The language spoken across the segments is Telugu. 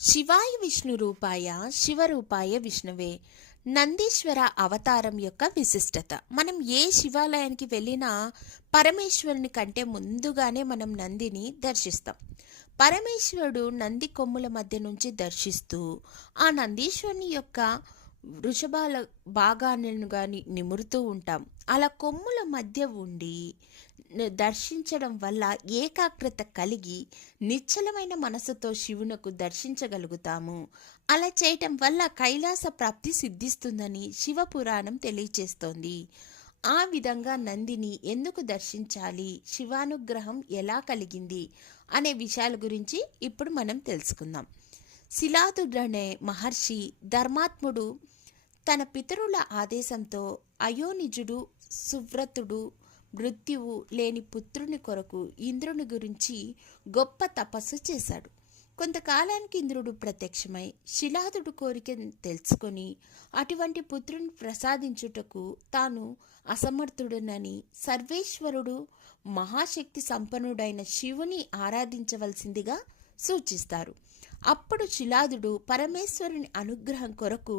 శివాయ విష్ణు రూపాయ శివరూపాయ విష్ణువే. నందీశ్వర అవతారం యొక్క విశిష్టత. మనం ఏ శివాలయానికి వెళ్ళినా పరమేశ్వరుని కంటే ముందుగానే మనం నందిని దర్శిస్తాం. పరమేశ్వరుడు నంది కొమ్ముల మధ్య నుంచి దర్శిస్తూ ఆ నందీశ్వరుని యొక్క వృషభాల భాగాలను కానీ నిమురుతూ ఉంటాం. అలా కొమ్ముల మధ్య ఉండి దర్శించడం వల్ల ఏకాగ్రత కలిగి నిశ్చలమైన మనసుతో శివునకు దర్శించగలుగుతాము. అలా చేయటం వల్ల కైలాస ప్రాప్తి సిద్ధిస్తుందని శివపురాణం తెలియచేస్తోంది. ఆ విధంగా నందిని ఎందుకు దర్శించాలి, శివానుగ్రహం ఎలా కలిగింది అనే విషయాల గురించి ఇప్పుడు మనం తెలుసుకుందాం. శిలాదుడనే మహర్షి ధర్మాత్ముడు తన పితరుల ఆదేశంతో అయోనిజుడు సువ్రతుడు మృత్యువు లేని పుత్రుని కొరకు ఇంద్రుని గురించి గొప్ప తపస్సు చేశాడు. కొంతకాలానికి ఇంద్రుడు ప్రత్యక్షమై శిలాదుడు కోరికను తెలుసుకొని అటువంటి పుత్రుని ప్రసాదించుటకు తాను అసమర్థుడనని సర్వేశ్వరుడు మహాశక్తి సంపన్నుడైన శివుని ఆరాధించవలసిందిగా సూచిస్తారు. అప్పుడు శిలాదుడు పరమేశ్వరుని అనుగ్రహం కొరకు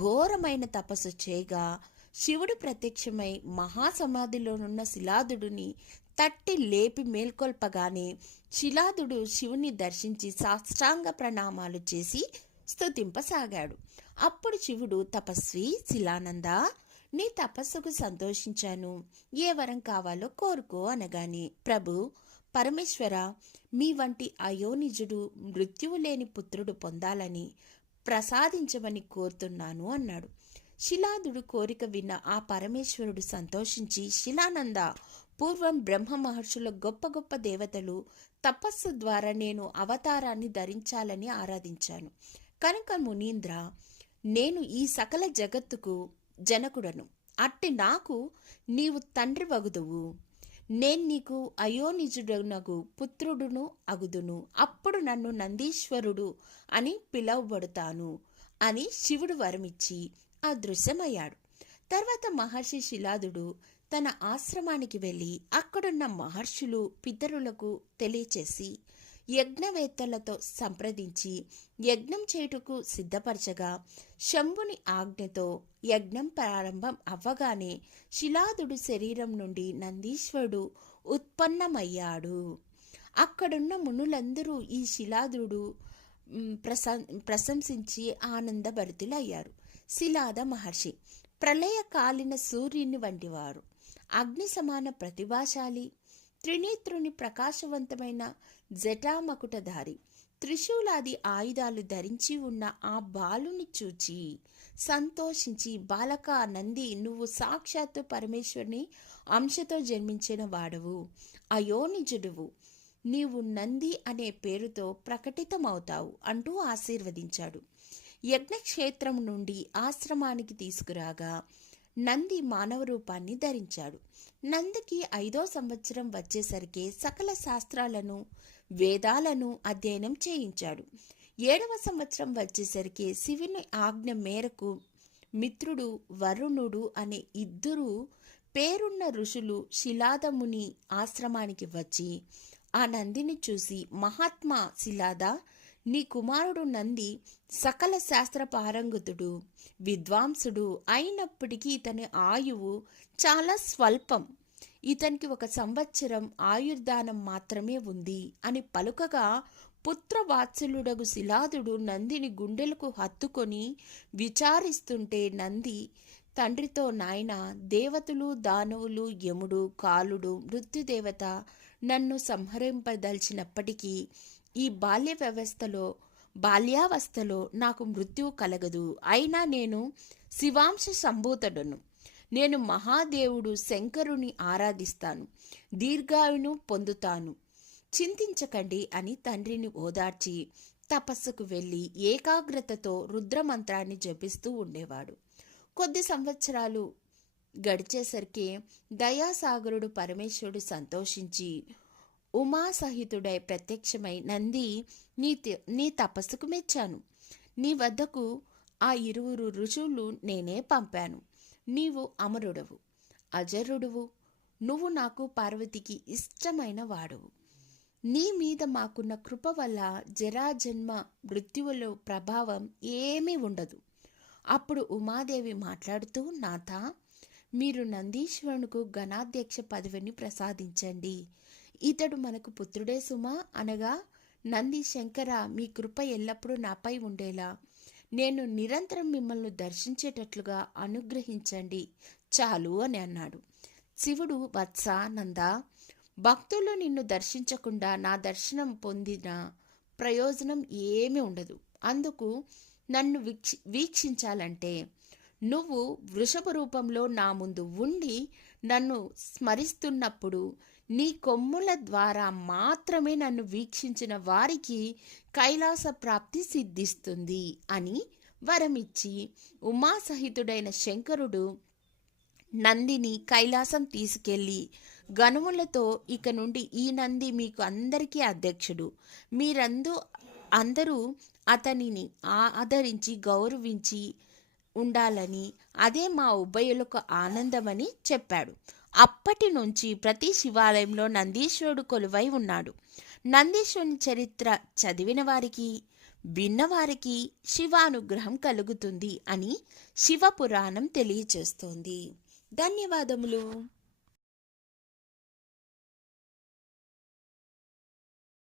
ఘోరమైన తపస్సు చేయగా శివుడు ప్రత్యక్షమై మహాసమాధిలోనున్న శిలాదుడిని తట్టి లేపి మేల్కొల్పగానే శిలాదుడు శివుని దర్శించి సాష్టాంగ ప్రణామాలు చేసి స్తుతింపసాగాడు. అప్పుడు శివుడు, తపస్వి శిలానంద, నీ తపస్సుకు సంతోషించాను, ఏ వరం కావాలో కోరుకో అనగానే, ప్రభు పరమేశ్వర, మీ వంటి అయోనిజుడు మృత్యువు లేని పుత్రుడు పొందాలని ప్రసాదించమని కోరుతున్నాను అన్నాడు. శిలాదుడు కోరిక విన్న ఆ పరమేశ్వరుడు సంతోషించి, శిలానంద, పూర్వం బ్రహ్మ మహర్షుల గొప్ప గొప్ప దేవతలు తపస్సు ద్వారా నేను అవతారాన్ని ధరించాలని ఆరాధించాను. కనుక మునీంద్ర, నేను ఈ సకల జగత్తుకు జనకుడను. అట్టి నాకు నీవు తండ్రి వగుదువు. నేను నీకు అయోనిజుడునగు పుత్రుడును అగుదును. అప్పుడు నన్ను నందీశ్వరుడు అని పిలువబడుతాను అని శివుడు వరమిచ్చి అదృశ్యమయ్యాడు. తర్వాత మహర్షి శిలాదుడు తన ఆశ్రమానికి వెళ్ళి అక్కడున్న మహర్షులు పితరులకు తెలియచేసి యజ్ఞవేత్తలతో సంప్రదించి యజ్ఞం చేయుటకు సిద్ధపరచగా శంభుని ఆజ్ఞతో యజ్ఞం ప్రారంభం అవ్వగానే శిలాదుడు శరీరం నుండి నందీశ్వరుడు ఉత్పన్నమయ్యాడు. అక్కడున్న మునులందరూ ఈ శిలాదుడు ప్రశంసించి ఆనందభరితులయ్యారు. శిలాద మహర్షి ప్రళయకాలిన సూర్యుని వంటివారు, అగ్ని సమాన ప్రతిభాశాలి, త్రినేత్రుని ప్రకాశవంతమైన జటామకుటధారి, త్రిశూలాది ఆయుధాలు ధరించి ఉన్న ఆ బాలుని చూచి సంతోషించి, బాలక నంది, నువ్వు సాక్షాత్తు పరమేశ్వరుని అంశతో జన్మించిన వాడవు, అయోనిజుడువు, నీవు నంది అనే పేరుతో ప్రకటితమవుతావు అంటూ ఆశీర్వదించాడు. యజ్ఞక్షేత్రం నుండి ఆశ్రమానికి తీసుకురాగా నంది మానవ రూపాన్ని ధరించాడు. నందికి 5వ సంవత్సరం వచ్చేసరికి సకల శాస్త్రాలను వేదాలను అధ్యయనం చేయించాడు. 7వ సంవత్సరం వచ్చేసరికి శివుని ఆజ్ఞ మేరకు మిత్రుడు వరుణుడు అనే 2 పేరున్న ఋషులు శిలాదముని ఆశ్రమానికి వచ్చి ఆ నందిని చూసి, మహాత్మా శిలాద, నీ కుమారుడు నంది సకల శాస్త్ర పారంగతుడు, విద్వాంసుడు అయినప్పటికీ ఇతని ఆయువు చాలా స్వల్పం. ఇతనికి 1 సంవత్సరం ఆయుర్దానం మాత్రమే ఉంది అని పలుకగా పుత్రవాత్సల్యుడగు శిలాదుడు నందిని గుండెలకు హత్తుకొని విచారిస్తుంటే నంది తండ్రితో, నాయన, దేవతలు, దానవులు, యముడు, కాలుడు, మృత్యుదేవత నన్ను సంహరింపదలిచినప్పటికీ ఈ బాల్యావస్థలో నాకు మృత్యువు కలగదు. అయినా నేను శివాంశ సంభూతుడను. నేను మహాదేవుడు శంకరుని ఆరాధిస్తాను, దీర్ఘాయును పొందుతాను. చింతించకండి అని తండ్రిని ఓదార్చి తపస్సుకు వెళ్ళి ఏకాగ్రతతో రుద్రమంత్రాన్ని జపిస్తూ ఉండేవాడు. కొద్ది సంవత్సరాలు గడిచేసరికి దయాసాగరుడు పరమేశ్వరుడు సంతోషించి ఉమాసహితుడై ప్రత్యక్షమై, నంది, నీ తపస్సుకు మెచ్చాను. నీ వద్దకు ఆ 2 ఋషులు నేనే పంపాను. నీవు అమరుడవు, అజరుడువు. నువ్వు నాకు పార్వతికి ఇష్టమైన వాడవు. నీ మీద మాకున్న కృప వల్ల జరాజన్మ మృత్యువుల ప్రభావం ఏమీ ఉండదు. అప్పుడు ఉమాదేవి మాట్లాడుతూ, నాథ, మీరు నందీశ్వరునికి గణాధ్యక్ష పదవిని ప్రసాదించండి. ఇతడు మనకు పుత్రుడే సుమా అనగా, నంది శంకర, మీ కృప ఎల్లప్పుడూ నాపై ఉండేలా నేను నిరంతరం మిమ్మల్ని దర్శించేటట్లుగా అనుగ్రహించండి చాలు అని అన్నాడు. శివుడు, వత్స, నంద, భక్తులు నిన్ను దర్శించకుండా నా దర్శనం పొందిన ప్రయోజనం ఏమీ ఉండదు. అందుకు నన్ను వీక్షించాలంటే నువ్వు వృషభ రూపంలో నా ముందు ఉండి నన్ను స్మరిస్తున్నప్పుడు నీ కొమ్ముల ద్వారా మాత్రమే నన్ను వీక్షించిన వారికి కైలాస ప్రాప్తి సిద్ధిస్తుంది అని వరమిచ్చి ఉమాసహితుడైన శంకరుడు నందిని కైలాసం తీసుకెళ్ళి గణములతో, ఇక నుండి ఈ నంది మీకు అందరికీ అధ్యక్షుడు, అందరూ అతనిని ఆదరించి గౌరవించి ఉండాలని, అదే మా ఉభయులకు ఆనందమని చెప్పాడు. అప్పటి నుంచి ప్రతి శివాలయంలో నందీశ్వరుడు కొలువై ఉన్నాడు. నందీశ్వరుని చరిత్ర చదివిన వారికి, విన్నవారికి శివానుగ్రహం కలుగుతుంది అని శివపురాణం తెలియచేస్తోంది. ధన్యవాదములు.